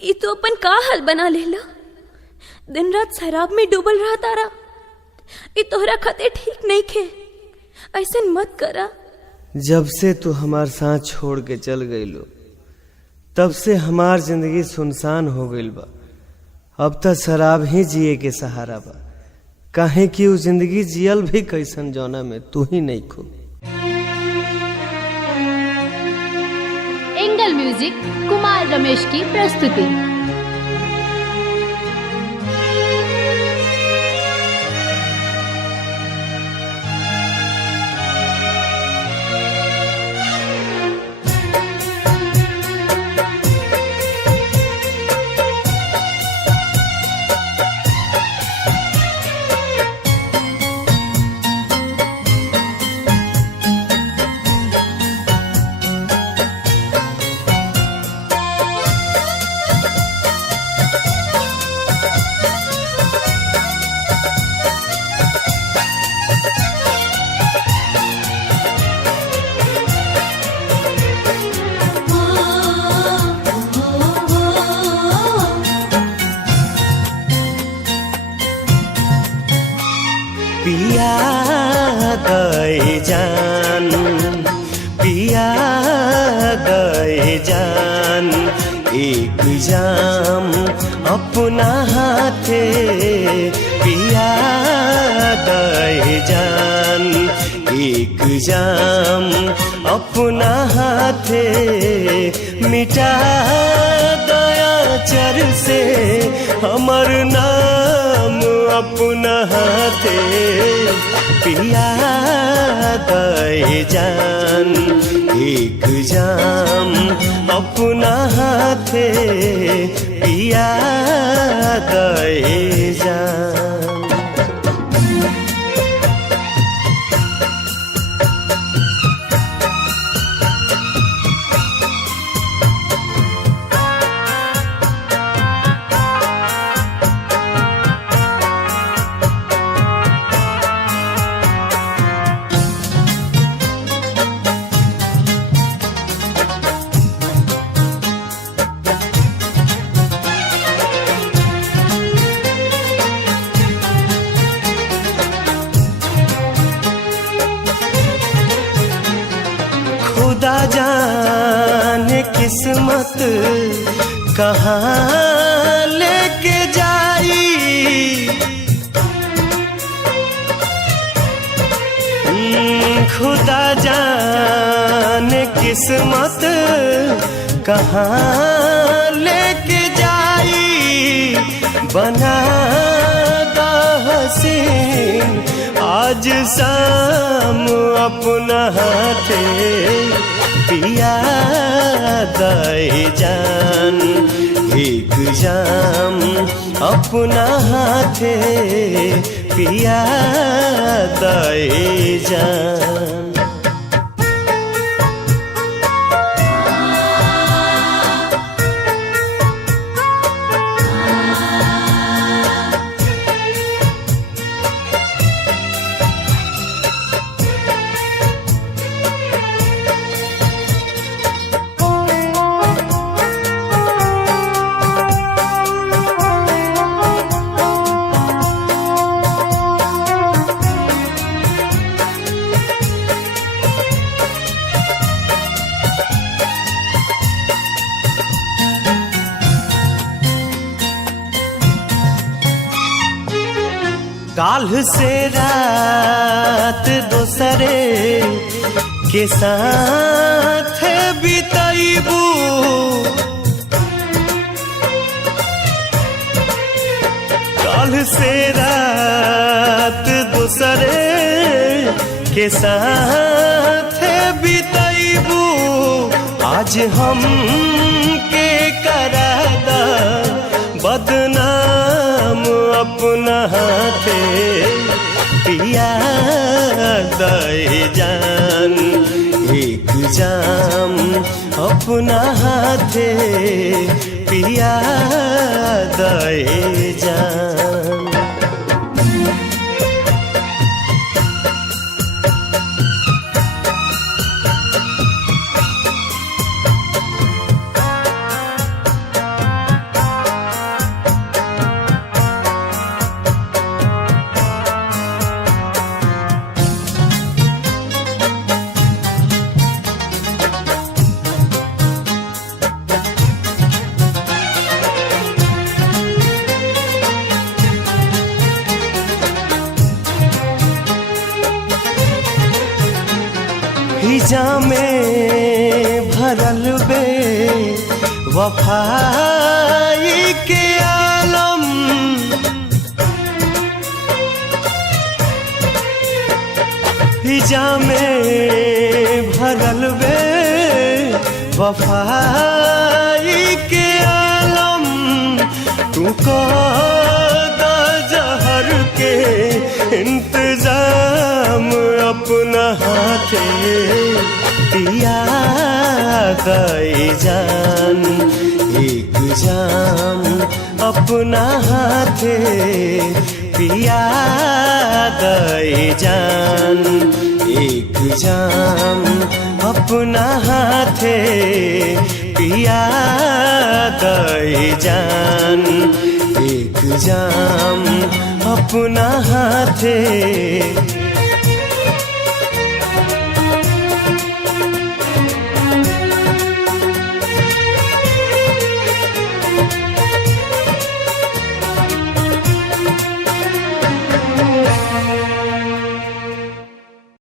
ई तो अपन का हाल बना लेला। दिन रात शराब में डूबल रहा तारा। ई तोहरा खातिर ठीक नहीं खे, ऐसन मत करा। जब से तू हमार साथ छोड़ के चल गईलो तब से हमार जिंदगी सुनसान हो गईल बा। अब त शराब ही जिए के सहारा बा, काहे कि उ जिंदगी जियल भी कैसन जौना में तू ही नहीं खो। एंगल म्यूजिक कुमार रमेश की प्रस्तुति। पिया गए जान, पिया गए जान, एक जाम अपना हाथे पिया गए जान, एक जाम अपना हाथे मिटा दया चर से हमर नाम अपना हाथे पिया गए जान, एक जाम अपना हाथे पिया गए जान। खुदा जाने किस्मत कहाँ लेके जाई, खुदा जाने किस्मत कहाँ लेके जाई, बना दा हसीन आज शाम अपना हाथे पिया गए जान, एक जाम अपना हाथे पिया गए जान। काल्ह से रात दोसरे के साथ बिताइबू, काल्ह से रात दोसरे के साथ बिताइबू, आज हम के करादा बदनाम अपना हाथे पिया गए जान, एक जाम अपना हाथे पिया गए जान। फिजा में भरल बे वफाई के आलम। फिजा में भरल बे वफाई के आलम। तू को जहर के इंतजाम अपना हाथे पिया गए जान। एक जाम अपना हाथे पिया गए जान। एक जाम अपना हाथे पिया गए जान। एक जाम अपना हाथे